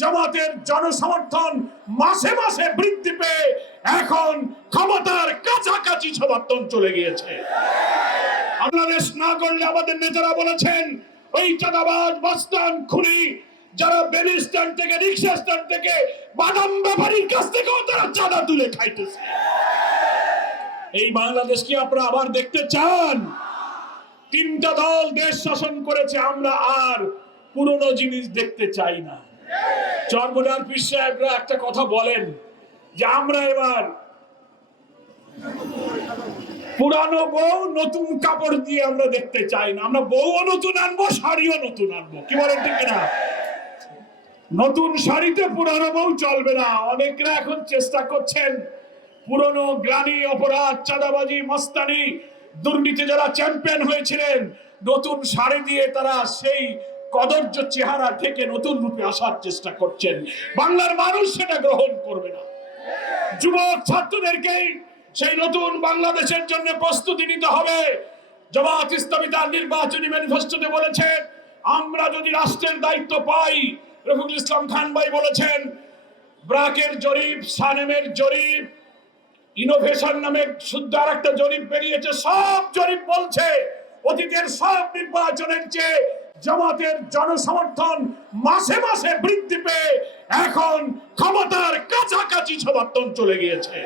জামাতের জনসমর্থন মাসে মাসে বৃদ্ধি পেয়ে এখন ক্ষমতার কাছাকাছি সমর্থন চলে গিয়েছে। বাংলাদেশ না করলে আমাদের নেতারা বলেছেন ওই চাঁদাবাজ মস্তান খুনি যারা বেবি স্ট্যান্ড থেকে রিক্সা স্ট্যান্ড থেকে বাদাম ব্যাপারীর কাছ থেকেও তারা চাঁদা তুলে খাইতেছে। এই বাংলাদেশ কি আপনারা আবার দেখতে চান? তিনটা দল দেশ শাসন করেছে, আমরা আর পুরনো জিনিস দেখতে চাই না। চরমোনার পীর সাহেবরা একটা কথা বলেন যে আমরা এবার পুরানো বউ নতুন কাপড় দিয়ে আমরা দেখতে চাই না, আমরা বউও নতুন আনবো, শাড়িও নতুন আনবো। কি বলেন ঠিক না? নতুন শাড়িতে পুরানো বউ চলবে না। অনেকরা এখন চেষ্টা করছেন পুরনো গ্লানি, অপরাধ, চাঁদাবাজি, মস্তানি, দুর্নীতি যারা চ্যাম্পিয়ন হয়েছিলেন নতুন শাড়ি দিয়ে তারা সেই কদর্য চেহারা থেকে নতুন রূপে আসার চেষ্টা করছেন। বাংলার মানুষ সেটা গ্রহণ করবে না। যুবক ছাত্রদেরকে সেই নতুন বাংলাদেশের জন্য প্রস্তুতি নিতে হবে। জামাত ইসলামী তার নির্বাচনী ম্যানিফেস্টোতে বলেছে আমরা যদি রাষ্ট্রের দায়িত্ব পাই, রফিকুল ইসলাম খান ভাই বলেছেন ব্রাকের জরিপ, সানেমের জরিপ, ইনোভেশন নামে শুদ্ধ আর একটা জরিপ বেরিয়েছে, সব জরিপ বলছে অতীতের সব নির্বাচনের চেয়ে জামাতের জনসমর্থন মাসে মাসে বৃদ্ধি পেয়ে এখন ক্ষমতার কাছাকাছি সমর্থন চলে গিয়েছে।